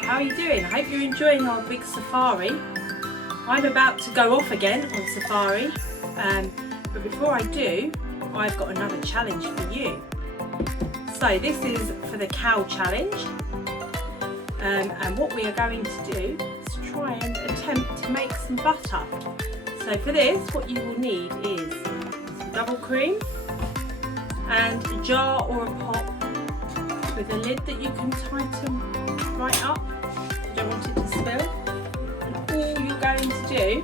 how are you doing? I hope you're enjoying our big safari. I'm about to go off again on safari, but before I do, I've got another challenge for you. So this is for the cow challenge, and what we are going to do is try and attempt to make some butter. So for this, what you will need is some double cream and a jar or a pot with a lid that you can tighten right up. You don't want it to spill. And all you're going to do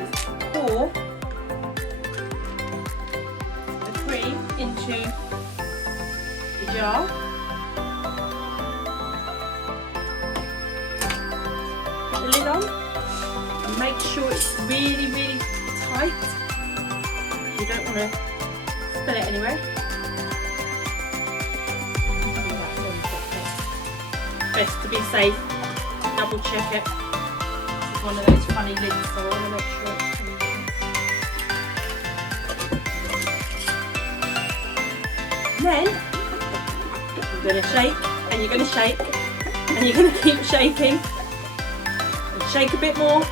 is pour the cream into the jar. Put the lid on and make sure it's really, really tight. You don't want to spill it anyway. Best to be safe, double check it. This is one of those funny lids, so I want to make sure it's and then you're going to shake, and you're going to shake, and you're going to keep shaking. And shake a bit more.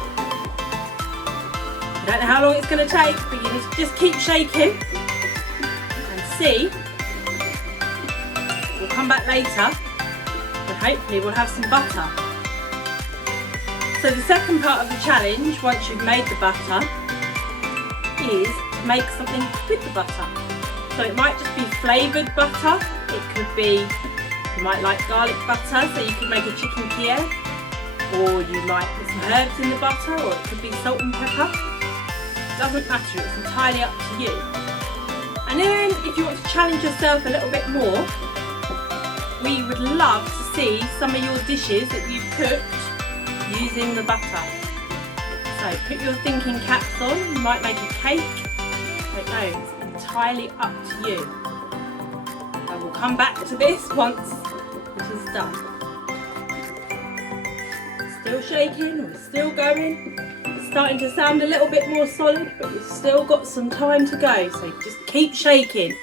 I don't know how long it's going to take, but you need to just keep shaking and see. We'll come back later. Hopefully we'll have some butter. So the second part of the challenge, once you've made the butter, is to make something with the butter. So it might just be flavoured butter. It could be, you might like garlic butter, so you could make a chicken Kiev, or you might put some herbs in the butter, or it could be salt and pepper. It doesn't matter, it's entirely up to you. And then if you want to challenge yourself a little bit more, we would love to see some of your dishes that you've cooked using the butter. So put your thinking caps on. You might make a cake. I don't know, it's entirely up to you. I will come back to this once it is done. Still shaking, or still going. It's starting to sound a little bit more solid, but we've still got some time to go. So just keep shaking.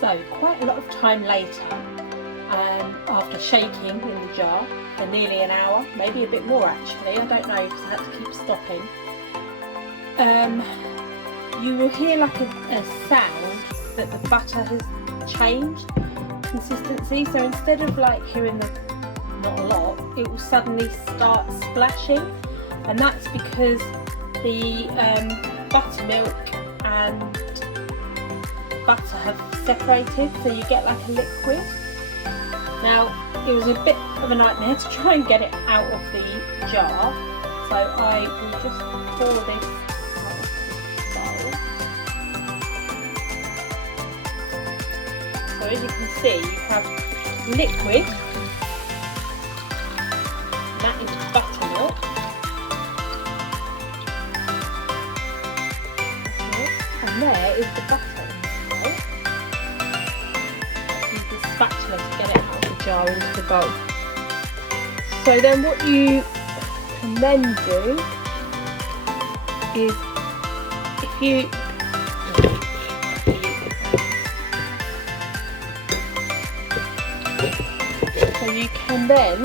So quite a lot of time later, after shaking in the jar for nearly an hour, maybe a bit more actually, I don't know because I had to keep stopping, you will hear like a sound that the butter has changed consistency. So instead of like hearing the not a lot, it will suddenly start splashing, and that's because the buttermilk and butter have separated, so you get like a liquid. Now it was a bit of a nightmare to try and get it out of the jar, so I will just pour this out of the bowl. So as you can see, you have liquid, and that is buttermilk. And there is the butter. Spatula to get it out of the jar into the bowl. So then what you can then do is, if you can then,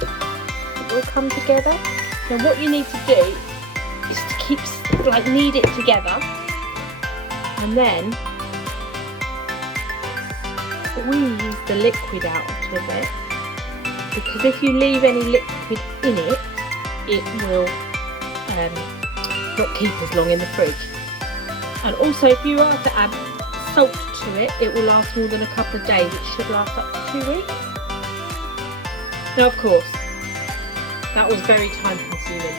it will come together. Then what you need to do is to keep, like, knead it together, and then squeeze the liquid out of it, because if you leave any liquid in it, it will not keep as long in the fridge. And also if you are to add salt to it, it will last more than a couple of days. It should last up to 2 weeks. Now of course, that was very time consuming.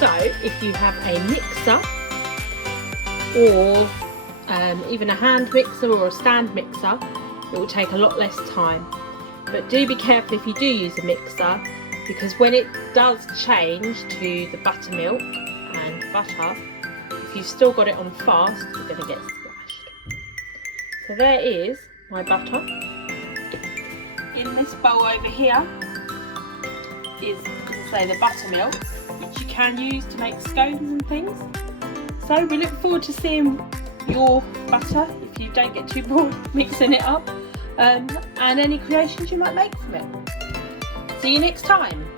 So if you have a mixer, or even a hand mixer or a stand mixer, it will take a lot less time. But do be careful if you do use a mixer, because when it does change to the buttermilk and butter, if you've still got it on fast, you're going to get splashed. So there is my butter. In this bowl over here is, as I say, the buttermilk, which you can use to make scones and things. So we look forward to seeing your butter if so you don't get too bored mixing it up, and any creations you might make from it. See you next time.